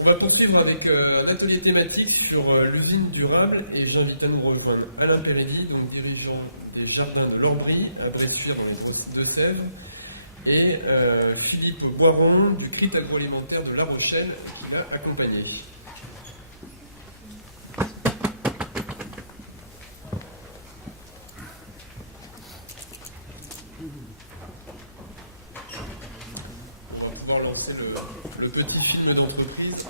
On va poursuivre avec un atelier thématique sur l'usine durable et j'invite à nous rejoindre Alain Pérény, donc dirigeant des jardins de l'Ambry à Bressuire dans les Deux-Sèvres, et Philippe Boiron du CRIT agroalimentaire de La Rochelle qui l'a accompagné. On va pouvoir lancer le petit film d'entreprise.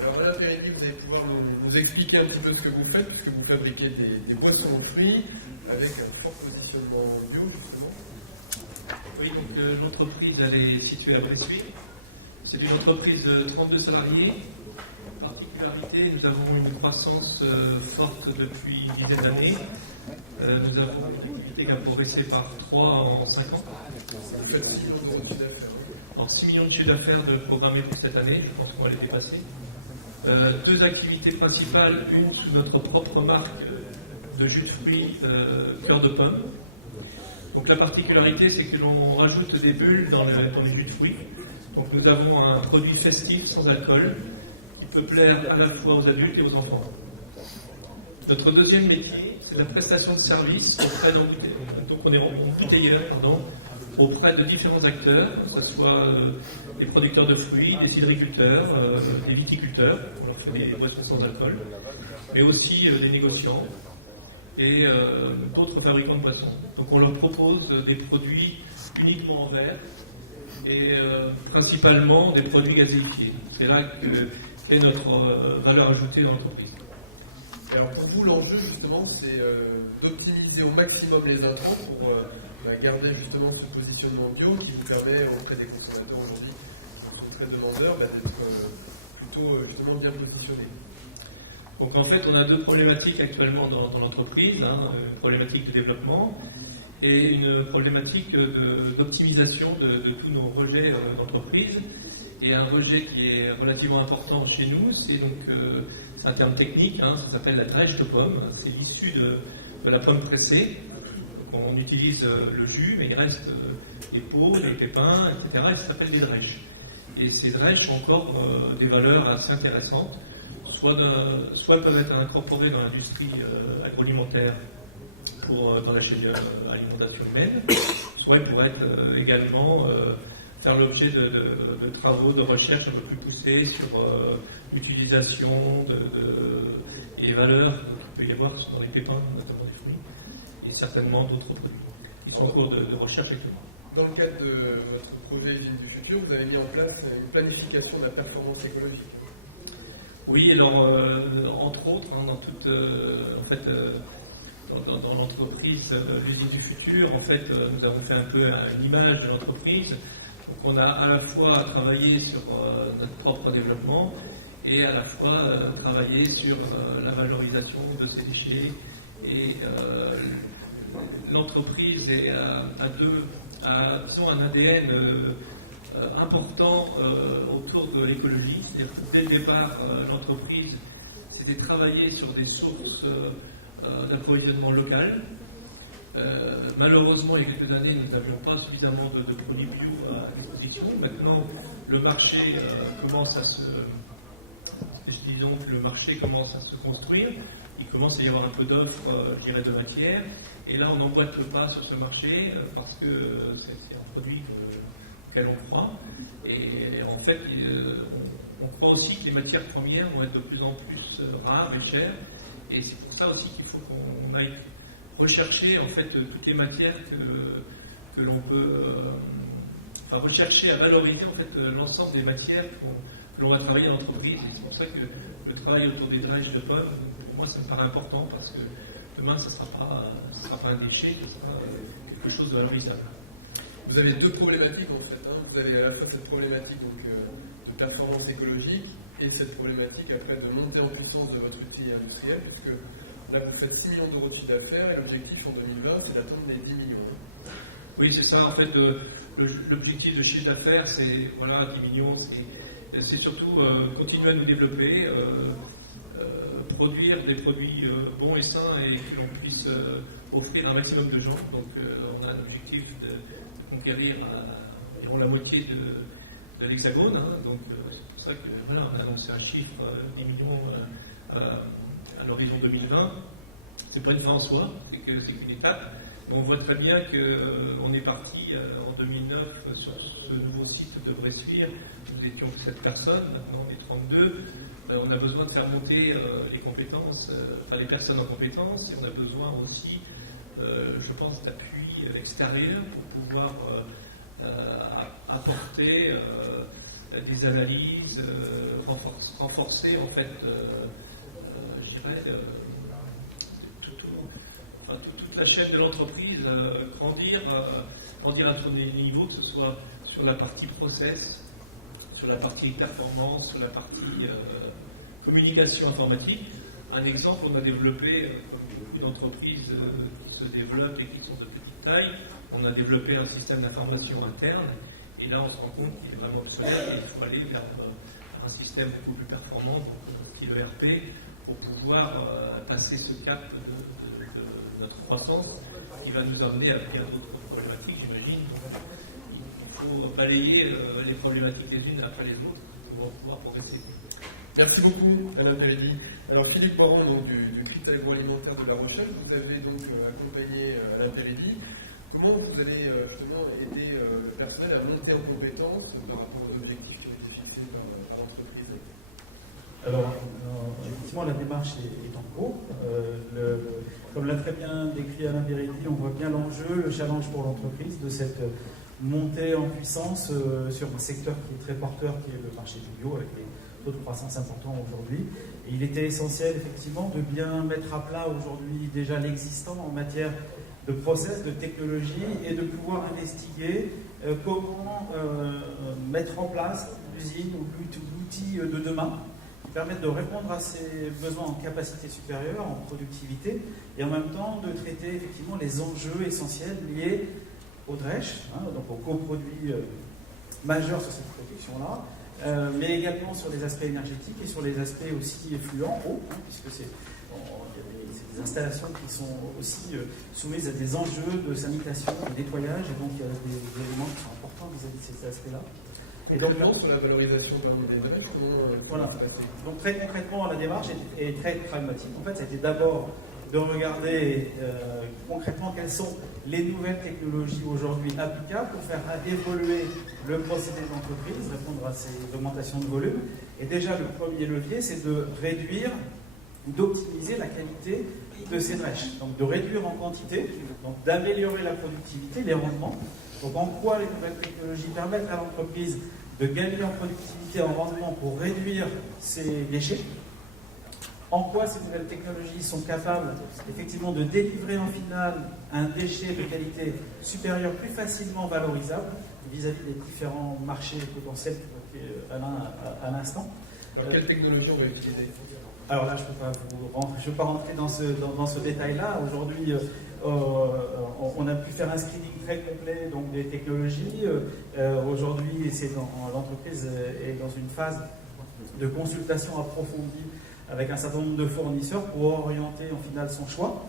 Alors Alain Pérény, vous allez pouvoir nous expliquer un petit peu ce que vous faites, puisque vous fabriquez des boissons aux fruits avec un fort positionnement bio, justement. Oui, donc l'entreprise elle est située à Bressuire. C'est une entreprise de 32 salariés. Particularité, nous avons une croissance forte depuis une dizaine d'années. Nous avons une activité qui a progressé par 3 en 5 ans. Vous faites 6 millions de chiffre d'affaires. Alors 6 millions de chiffre d'affaires de programmés pour cette année, je pense qu'on va les dépasser. 2 activités principales, une sous notre propre marque de jus de fruits cœur de pomme. Donc la particularité, c'est que l'on rajoute des bulles dans les jus de fruits. Donc nous avons un produit festif sans alcool qui peut plaire à la fois aux adultes et aux enfants. Notre deuxième métier, c'est la prestation de services auprès donc on est bouteilleur, auprès de différents acteurs, que ce soit des producteurs de fruits, des cidriculteurs, des viticulteurs, on leur fait des boissons sans alcool, mais aussi des négociants et d'autres fabricants de boissons. Donc on leur propose des produits uniquement en verre et principalement des produits gazéifiés. C'est là qu'est notre valeur ajoutée dans l'entreprise. Alors pour vous, l'enjeu justement, c'est d'optimiser au maximum les intrants pour garder justement ce positionnement bio qui vous permet auprès des consommateurs aujourd'hui, qui sont très demandeurs, d'être plutôt justement bien positionnés. Donc en fait, on a 2 problématiques actuellement dans l'entreprise, une problématique de développement et une problématique d'optimisation de tous nos rejets d'entreprise. Et un rejet qui est relativement important chez nous, c'est donc un terme technique, ça s'appelle la drèche de pomme. C'est l'issue de la pomme pressée. Donc on utilise le jus, mais il reste les peaux, les pépins, etc. Et ça s'appelle des drèches. Et ces drèches ont encore des valeurs assez intéressantes. Soit elles peuvent être incorporées dans l'industrie agroalimentaire dans la chaîne alimentation humaine, soit elles pourraient être également faire l'objet de travaux de recherche un peu plus poussés sur l'utilisation et les valeurs qu'il peut y avoir dans les pépins, notamment des fruits, et certainement d'autres produits. Ils sont en cours de recherche actuellement. Dans le cadre de votre projet Usine du Futur, vous avez mis en place une planification de la performance écologique. Oui, alors entre autres, dans l'entreprise l'usine du futur, en fait, nous avons fait un peu une image de l'entreprise. Donc on a à la fois travaillé sur notre propre développement et à la fois travaillé sur la valorisation de ces déchets. Et l'entreprise a un ADN important autour de l'écologie. Dès le départ, l'entreprise c'était travailler sur des sources d'approvisionnement local. Malheureusement, il y a quelques années, nous n'avions pas suffisamment de produits bio à disposition. Maintenant, le marché commence à se construire. Il commence à y avoir un peu d'offres, je dirais, de matière. Et là, on n'emboîte pas sur ce marché parce que c'est un produit auquel on croit. Et en fait, on croit aussi que les matières premières vont être de plus en plus rares et chères. Et c'est pour ça aussi qu'il faut qu'on aille rechercher en fait toutes les matières que l'on peut rechercher à valoriser en fait l'ensemble des matières que l'on va travailler dans l'entreprise. Et c'est pour ça que le travail autour des drèches de pommes, pour moi, ça me paraît important parce que demain, ça ne sera pas un déchet, ça sera quelque chose de valorisable. Vous avez 2 problématiques en fait. Vous avez à la fois cette problématique de performance écologique et cette problématique après de montée en puissance de votre outil industriel, puisque là vous faites 6 millions d'euros de chiffre d'affaires et l'objectif en 2020 c'est d'atteindre les 10 millions. Oui, c'est ça en fait. L'objectif de chiffre d'affaires, c'est 10 millions, c'est surtout continuer à nous développer. produire des produits bons et sains et que l'on puisse offrir à un maximum de gens. Donc on a l'objectif de conquérir environ la moitié de l'Hexagone. Hein. Donc c'est pour ça que voilà, on a annoncé un chiffre 10 millions à l'horizon 2020. C'est pas une fin en soi, c'est qu'une étape. On voit très bien qu'on est parti en 2009 sur ce nouveau site de Bressuire. Nous étions 7 personnes, maintenant on est 32. On a besoin de faire monter les compétences, les personnes en compétences, et on a besoin aussi, je pense, d'appui extérieur pour pouvoir apporter des analyses, renforcer en fait, je dirais, toute la chaîne de l'entreprise, grandir à son niveau, que ce soit sur la partie process, sur la partie performance, sur la partie communication informatique. Un exemple, on a développé, comme une entreprise qui se développe et qui sont de petite taille, on a développé un système d'information interne, et là on se rend compte qu'il est vraiment obsolète et il faut aller vers un système beaucoup plus performant, qui est le RP, pour pouvoir passer ce cap de notre croissance, qui va nous amener à bien d'autres problématiques, j'imagine. Il faut balayer les problématiques les unes après les autres pour pouvoir progresser. Merci beaucoup, Alain Pérédy. Alors, Philippe Moran, donc, du CRIT agroalimentaire de La Rochelle, vous avez donc accompagné Alain Pérédy. Comment vous allez justement aider le personnel à monter en compétences par rapport aux objectifs qui ont été fixés par l'entreprise? Alors, effectivement, la démarche est en cours. Comme l'a très bien décrit Alain Pérédy, on voit bien l'enjeu, le challenge pour l'entreprise de cette montée en puissance sur un secteur qui est très porteur, qui est le marché du bio, avec des taux de croissance importants aujourd'hui. Et il était essentiel, effectivement, de bien mettre à plat aujourd'hui déjà l'existant en matière de process, de technologie, et de pouvoir investiguer comment mettre en place l'usine ou l'outil de demain qui permettent de répondre à ces besoins en capacité supérieure, en productivité, et en même temps de traiter effectivement les enjeux essentiels liés au DRECH, donc aux coproduits majeurs sur cette protection-là, mais également sur les aspects énergétiques et sur les aspects aussi effluents, puisque c'est des installations qui sont aussi soumises à des enjeux de sanitation, de nettoyage, et donc il y a des éléments qui sont importants vis-à-vis de ces aspects-là. Et donc, sur la valorisation de la voilà. Donc très concrètement, la démarche est très pragmatique. En fait, ça a été d'abord de regarder concrètement quelles sont les nouvelles technologies aujourd'hui applicables pour faire évoluer le procédé de l'entreprise, répondre à ces augmentations de volume. Et déjà, le premier levier, c'est de réduire, d'optimiser la qualité de ces drèches. Donc de réduire en quantité, donc d'améliorer la productivité, les rendements. Donc en quoi les nouvelles technologies permettent à l'entreprise de gagner en productivité, en rendement pour réduire ses déchets. En quoi ces nouvelles technologies sont capables effectivement de délivrer en finale un déchet de qualité supérieure plus facilement valorisable vis-à-vis des différents marchés potentiels qu'évoquait Alain à l'instant. Alors quelle technologie on va utiliser? Alors là, je ne peux pas rentrer dans ce détail-là. Aujourd'hui, on a pu faire un screening très complet donc, des technologies. Aujourd'hui, l'entreprise est dans une phase de consultation approfondie avec un certain nombre de fournisseurs pour orienter en final son choix.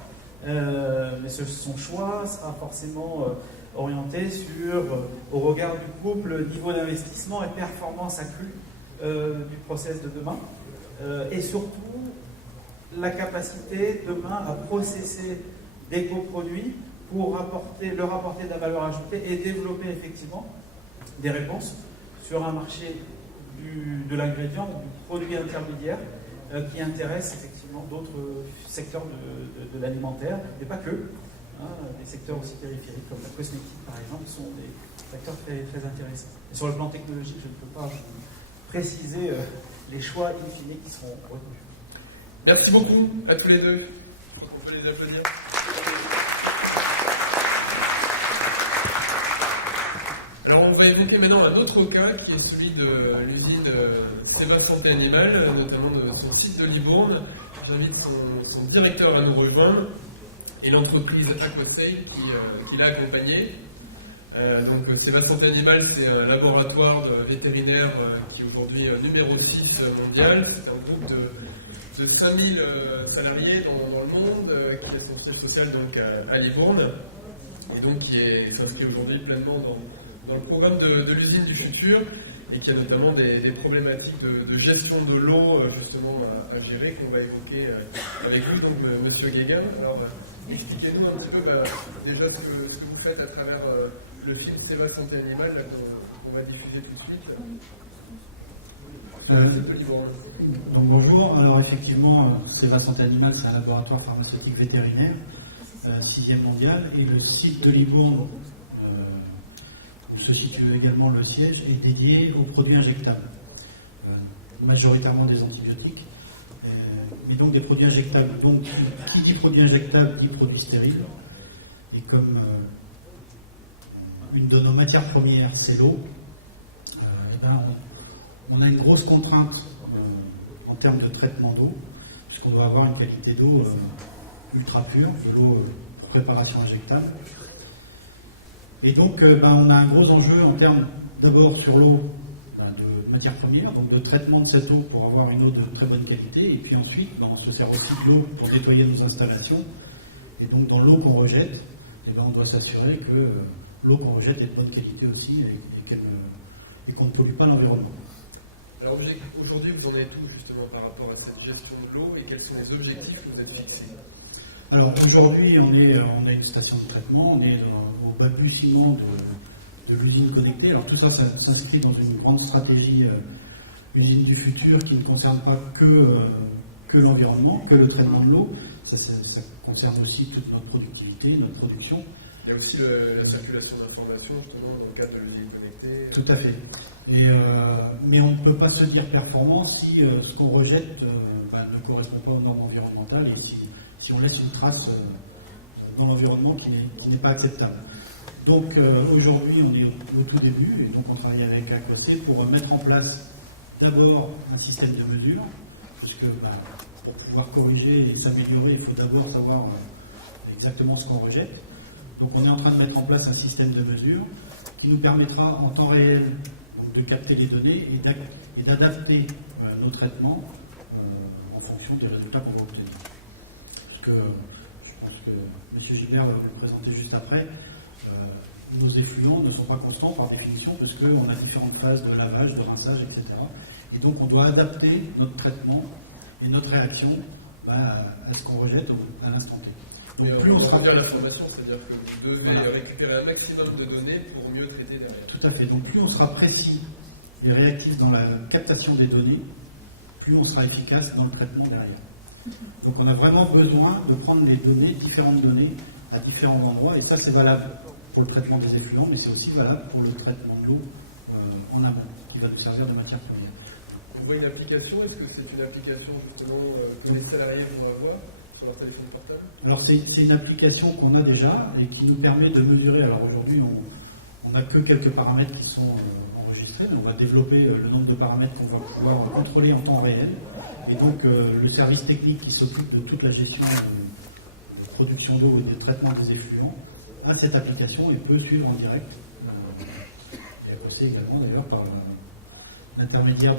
Mais son choix sera forcément orienté au regard du couple niveau d'investissement et performance accrue du process de demain. Et surtout, la capacité demain à processer des coproduits pour leur apporter de la valeur ajoutée et développer effectivement des réponses sur un marché de l'ingrédient, du produit intermédiaire qui intéresse effectivement d'autres secteurs de l'alimentaire, et pas que. Des secteurs aussi périphériques comme la cosmétique par exemple sont des secteurs très, très intéressants. Et sur le plan technologique, je ne peux pas vous préciser les choix in fine qui seront retenus. Merci beaucoup à tous les deux. On peut les applaudir. Alors on va évoquer maintenant un autre cas qui est celui de l'usine Sébac Santé Animale, notamment de son site de Libourne. J'invite son directeur à nous rejoindre et l'entreprise Aquasei qui l'a accompagné. Donc Seva Santé Animale, c'est un laboratoire vétérinaire qui est aujourd'hui numéro 6 mondial. C'est un groupe de 5000 salariés dans le monde, qui a son siège social donc à Libourne, et donc qui s'inscrit aujourd'hui pleinement dans le programme de l'usine du futur, et qui a notamment des problématiques de gestion de l'eau justement à gérer, qu'on va évoquer avec lui, donc Monsieur Guégan. Alors expliquez-nous un petit peu déjà ce que vous faites à travers le film Seva Santé Animale qu'on va diffuser tout de suite. Donc bonjour, alors effectivement, Seva Santé Animale, c'est un laboratoire pharmaceutique vétérinaire, 6e mondial, et le site de Libourne, où se situe également le siège, est dédié aux produits injectables, majoritairement des antibiotiques, mais donc des produits injectables. Donc qui dit produits injectables dit produits stériles, et comme une de nos matières premières c'est l'eau, on a une grosse contrainte en termes de traitement d'eau, puisqu'on doit avoir une qualité d'eau ultra pure, de l'eau pour préparation injectable. Et donc on a un gros enjeu en termes d'abord sur l'eau de matière première, donc de traitement de cette eau pour avoir une eau de très bonne qualité, et puis ensuite on se sert aussi de l'eau pour nettoyer nos installations, et donc dans l'eau qu'on rejette, on doit s'assurer que l'eau qu'on rejette est de bonne qualité aussi et qu'on ne pollue pas l'environnement. Alors aujourd'hui, vous en êtes où justement par rapport à cette gestion de l'eau et quels sont les objectifs que vous êtes fixés? Alors aujourd'hui, on a une station de traitement, on est au balbutiement de l'usine connectée. Alors tout ça s'inscrit dans une grande stratégie usine du futur qui ne concerne pas que l'environnement, que le traitement de l'eau. Ça concerne aussi toute notre productivité, notre production. Il y a aussi la circulation d'informations justement dans le cadre de l'usine connectée. Tout à fait. Mais on ne peut pas se dire performant si ce qu'on rejette ne correspond pas aux normes environnementales et si on laisse une trace dans l'environnement qui n'est pas acceptable. Donc aujourd'hui on est au tout début et donc on travaille avec AQAC pour mettre en place d'abord un système de mesure, puisque pour pouvoir corriger et s'améliorer, il faut d'abord savoir exactement ce qu'on rejette. Donc on est en train de mettre en place un système de mesure qui nous permettra en temps réel donc, de capter les données et d'adapter nos traitements en fonction des résultats qu'on va obtenir. Parce que je pense que M. Gilbert va vous le présenter juste après, nos effluents ne sont pas constants par définition parce qu'on a différentes phases de lavage, de rinçage, etc. Et donc on doit adapter notre traitement et notre réaction à ce qu'on rejette à l'instant T. Donc plus on sera bien l'information, c'est-à-dire que vous devez récupérer un maximum de données pour mieux traiter derrière. Tout à fait. Donc plus on sera précis et réactif dans la captation des données, plus on sera efficace dans le traitement derrière. Donc on a vraiment besoin de prendre des données, différentes données, à différents endroits, et ça c'est valable pour le traitement des effluents, mais c'est aussi valable pour le traitement de l'eau en amont, qui va nous servir de matière première. Vous voyez une application, est-ce que c'est une application justement que les salariés vont avoir sur leur téléphone portable? Alors c'est une application qu'on a déjà et qui nous permet de mesurer. Alors aujourd'hui on n'a que quelques paramètres qui sont enregistrés, mais on va développer le nombre de paramètres qu'on va pouvoir contrôler en temps réel. Et donc le service technique qui s'occupe de toute la gestion de production d'eau et de traitement des effluents a cette application et peut suivre en direct. Et aussi également d'ailleurs par l'intermédiaire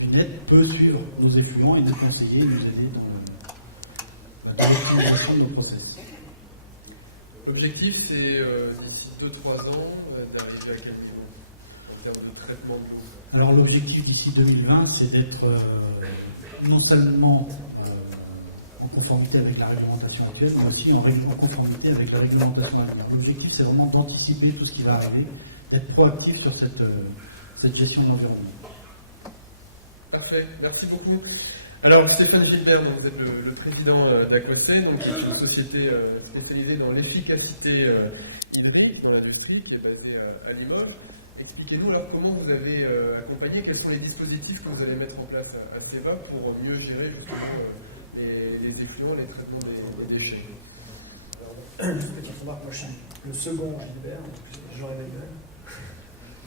du net peut suivre nos effluents et nous conseiller, nous aider dans l'optimisation de nos process. L'objectif c'est d'ici 2-3 ans d'arriver à quel point en termes de traitement de l'eau? Alors l'objectif d'ici 2020 c'est d'être non seulement en conformité avec la réglementation actuelle, mais aussi en conformité avec la réglementation à venir. L'objectif, c'est vraiment d'anticiper tout ce qui va arriver, d'être proactif sur cette gestion de l'environnement. Parfait, merci beaucoup. Alors, Stéphane Gilbert, vous êtes le président d'AQAC, donc c'est une société spécialisée dans l'efficacité hydrique, qui est basée à Limoges. Expliquez-nous alors comment vous avez accompagné, quels sont les dispositifs que vous allez mettre en place à Seva pour mieux gérer justement les effluents, les traitements des déchets. Petite remarque, moi je suis le second Gilbert, Jean-Emmanuel.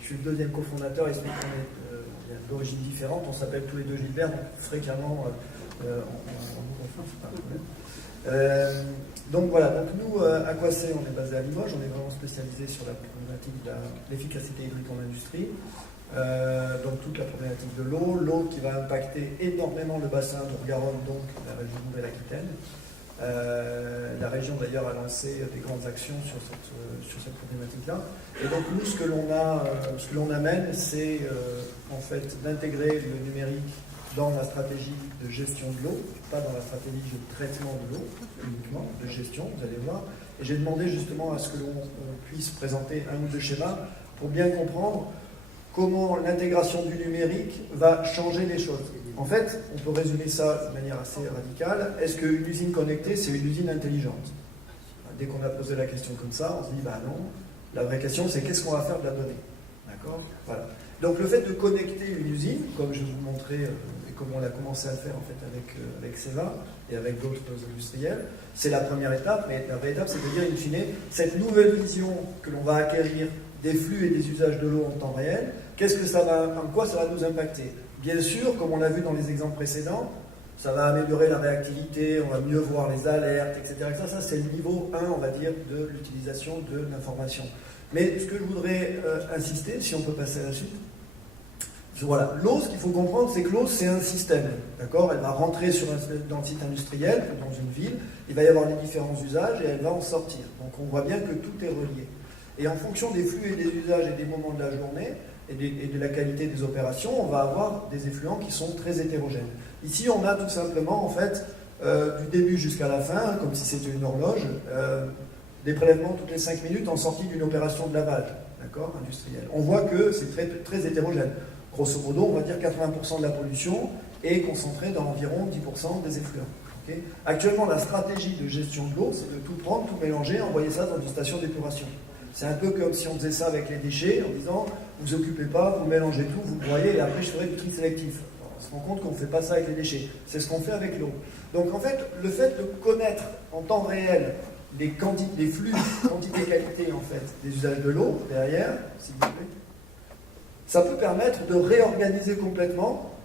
Je suis le deuxième cofondateur, il se trouve qu'on est d'origine différente, on s'appelle tous les deux Gilbert, donc fréquemment en enfin, c'est pas un problème. Donc voilà, donc nous, Aquacé, on est basé à Limoges, on est vraiment spécialisé sur la problématique de l'efficacité hydrique en industrie. Donc toute la problématique de l'eau qui va impacter énormément le bassin d'Ourgaronne, donc la région Nouvelle-Aquitaine. La région d'ailleurs a lancé des grandes actions sur cette problématique-là. Et donc nous, ce que l'on amène, c'est en fait d'intégrer le numérique dans la stratégie de gestion de l'eau, pas dans la stratégie de traitement de l'eau uniquement, de gestion, vous allez voir. Et j'ai demandé justement à ce que l'on puisse présenter un ou deux schémas pour bien comprendre comment l'intégration du numérique va changer les choses. En fait, on peut résumer ça de manière assez radicale. Est-ce qu'une usine connectée, c'est une usine intelligente? Dès qu'on a posé la question comme ça, on se dit, bah non. La vraie question, c'est qu'est-ce qu'on va faire de la donnée? D'accord? Voilà. Donc le fait de connecter une usine, comme je vous montrais, et comme on l'a commencé à le faire en fait avec Seva et avec d'autres industriels, c'est la première étape, mais la vraie étape, c'est de dire, in fine, cette nouvelle vision que l'on va acquérir des flux et des usages de l'eau en temps réel, en quoi ça va nous impacter? Bien sûr, comme on l'a vu dans les exemples précédents, ça va améliorer la réactivité, on va mieux voir les alertes, etc. Ça c'est le niveau 1, on va dire, de l'utilisation de l'information. Mais ce que je voudrais insister, si on peut passer à la suite, voilà, l'eau, ce qu'il faut comprendre, c'est que l'eau, c'est un système, d'accord? Elle va rentrer dans le site industriel, dans une ville, il va y avoir les différents usages et elle va en sortir. Donc on voit bien que tout est relié. Et en fonction des flux et des usages et des moments de la journée, et de la qualité des opérations, on va avoir des effluents qui sont très hétérogènes. Ici, on a tout simplement, en fait, du début jusqu'à la fin, comme si c'était une horloge, des prélèvements toutes les 5 minutes en sortie d'une opération de lavage, d'accord, industrielle. On voit que c'est très, très hétérogène. Grosso modo, on va dire 80% de la pollution est concentrée dans environ 10% des effluents. Okay. Actuellement, la stratégie de gestion de l'eau, c'est de tout prendre, tout mélanger, envoyer ça dans une station d'épuration. C'est un peu comme si on faisait ça avec les déchets, en disant, vous occupez pas, vous mélangez tout, vous broyez, et après je ferai du tri sélectif. On se rend compte qu'on ne fait pas ça avec les déchets. C'est ce qu'on fait avec l'eau. Donc en fait, le fait de connaître en temps réel les flux, quantité, qualité en fait, des usages de l'eau, derrière, s'il vous plaît, ça peut permettre de réorganiser complètement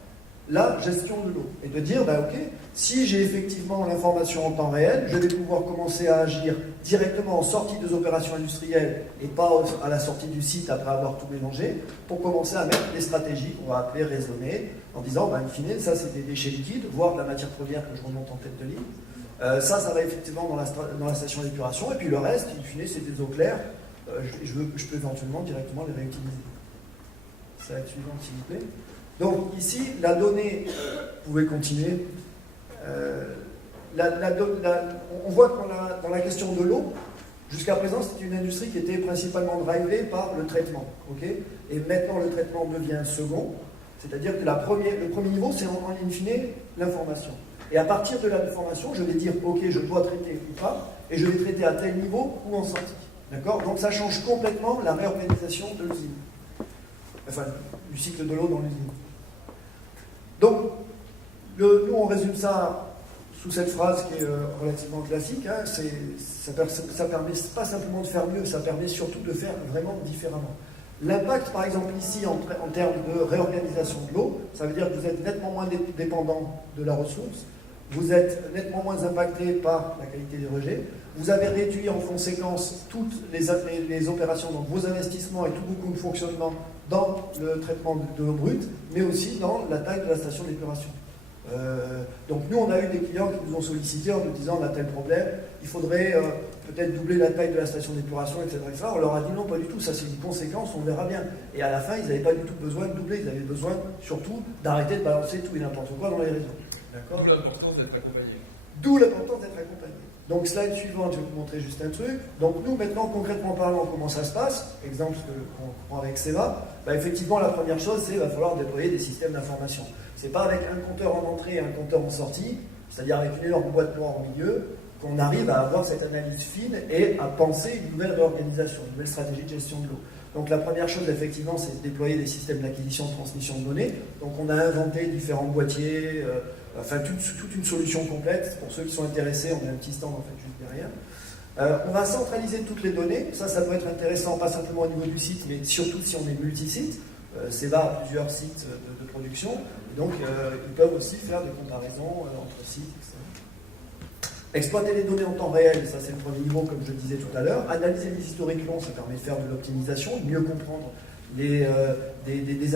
la gestion de l'eau. Et de dire, bah ok, si j'ai effectivement l'information en temps réel, je vais pouvoir commencer à agir directement en sortie des opérations industrielles et pas à la sortie du site après avoir tout mélangé, pour commencer à mettre des stratégies qu'on va appeler raisonnées, en disant, bah, in fine, ça c'est des déchets liquides, voire de la matière première que je remonte en tête de ligne. Ça va effectivement dans la station d'épuration, et puis le reste, in fine, c'est des eaux claires, je peux éventuellement directement les réutiliser. Slide suivante, s'il vous plaît. Donc ici, la donnée, vous pouvez continuer. On voit que dans la question de l'eau, jusqu'à présent, c'était une industrie qui était principalement drivée par le traitement. Okay, et maintenant, le traitement devient second, c'est-à-dire que le premier niveau, c'est en in fine l'information. Et à partir de l'information, je vais dire, ok, je dois traiter ou pas, et je vais traiter à tel niveau ou en sortie. D'accord? Donc ça change complètement la réorganisation de l'usine. Enfin, du cycle de l'eau dans l'usine. Donc, nous, on résume ça sous cette phrase qui est relativement classique. Hein, ça permet pas simplement de faire mieux, ça permet surtout de faire vraiment différemment. L'impact, par exemple, ici, en termes de réorganisation de l'eau, ça veut dire que vous êtes nettement moins dépendant de la ressource, vous êtes nettement moins impacté par la qualité des rejets, vous avez réduit en conséquence toutes les opérations, donc vos investissements et tout beaucoup de fonctionnement dans le traitement de l'eau brute, mais aussi dans la taille de la station d'épuration. Donc nous, on a eu des clients qui nous ont sollicité en nous disant on a tel problème, il faudrait peut-être doubler la taille de la station d'épuration, etc., etc. On leur a dit non, pas du tout, ça c'est une conséquence, on verra bien. Et à la fin, ils n'avaient pas du tout besoin de doubler, ils avaient besoin surtout d'arrêter de balancer tout et n'importe quoi dans les réseaux. D'où l'importance d'être accompagné. D'où l'importance d'être accompagné. Donc slide suivante, je vais vous montrer juste un truc. Donc nous, maintenant, concrètement parlant, comment ça se passe? Exemple qu'on prend avec Seva, bah, effectivement, la première chose, c'est qu'il va falloir déployer des systèmes d'information. C'est pas avec un compteur en entrée et un compteur en sortie, c'est-à-dire avec une énorme boîte noire au milieu, qu'on arrive à avoir cette analyse fine et à penser une nouvelle réorganisation, une nouvelle stratégie de gestion de l'eau. Donc la première chose, effectivement, c'est de déployer des systèmes d'acquisition et de transmission de données. Donc on a inventé différents boîtiers, enfin toute une solution complète. Pour ceux qui sont intéressés, on a un petit stand en fait juste derrière. On va centraliser toutes les données. Ça peut être intéressant, pas simplement au niveau du site, mais surtout si on est multi-site. Seva a plusieurs sites de production, et donc ils peuvent aussi faire des comparaisons entre sites, etc. Exploiter les données en temps réel, ça c'est le premier niveau comme je le disais tout à l'heure. Analyser les historiques longs, ça permet de faire de l'optimisation, de mieux comprendre des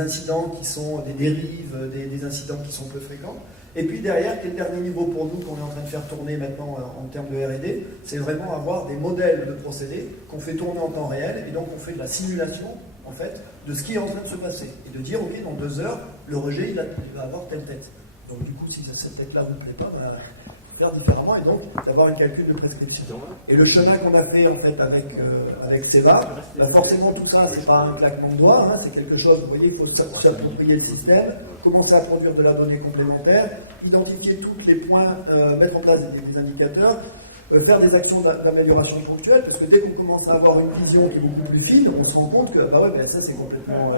incidents qui sont des dérives, des incidents qui sont peu fréquents. Et puis derrière, quel dernier niveau pour nous qu'on est en train de faire tourner maintenant en termes de R&D, c'est vraiment avoir des modèles de procédés qu'on fait tourner en temps réel, et donc on fait de la simulation en fait de ce qui est en train de se passer, et de dire ok, dans 2 heures, le rejet il va avoir telle tête. Donc du coup, si cette tête-là ne vous plaît pas, voilà, faire différemment, et donc d'avoir un calcul de prescription. Et le chemin qu'on a fait en fait avec Seva, forcément tout ça c'est pas un claquement de doigts, hein, c'est quelque chose, vous voyez, il faut s'approprier le système, commencer à produire de la donnée complémentaire, identifier tous les points, mettre en place des indicateurs, faire des actions d'amélioration ponctuelle, parce que dès qu'on commence à avoir une vision qui est beaucoup plus fine, on se rend compte que bah ouais, ben ça c'est complètement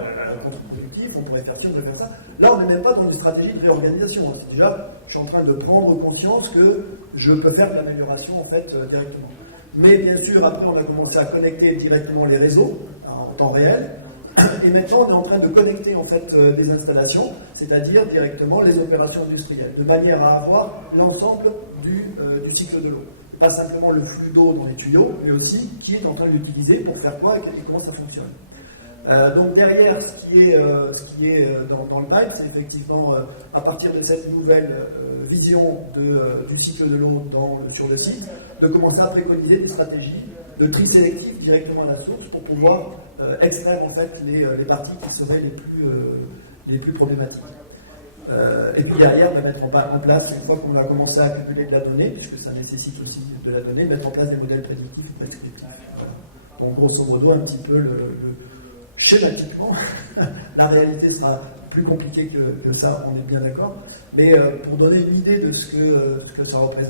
contre-productif, on pourrait faire ci, on pourrait faire ça. Là, on n'est même pas dans une stratégie de réorganisation. C'est déjà, je suis en train de prendre conscience que je peux faire de l'amélioration en fait directement. Mais bien sûr, après, on a commencé à connecter directement les réseaux en temps réel. Et maintenant, on est en train de connecter en fait les installations, c'est-à-dire directement les opérations industrielles, de manière à avoir l'ensemble du cycle de l'eau. Pas simplement le flux d'eau dans les tuyaux, mais aussi qui est en train de l'utiliser pour faire quoi et comment ça fonctionne. Donc derrière, ce qui est dans le pipe, c'est effectivement à partir de cette nouvelle vision du cycle de l'eau sur le site, de commencer à préconiser des stratégies de tri sélectif directement à la source pour pouvoir extraire en fait les parties qui seraient les plus problématiques. Et puis derrière, de mettre en place, une fois qu'on a commencé à accumuler de la donnée, puisque ça nécessite aussi de la donnée, mettre en place des modèles prédictifs ou prescriptifs. Voilà. Donc grosso modo, un petit peu schématiquement, la réalité sera plus compliquée que ça, on est bien d'accord, mais pour donner une idée de ce que ça représente.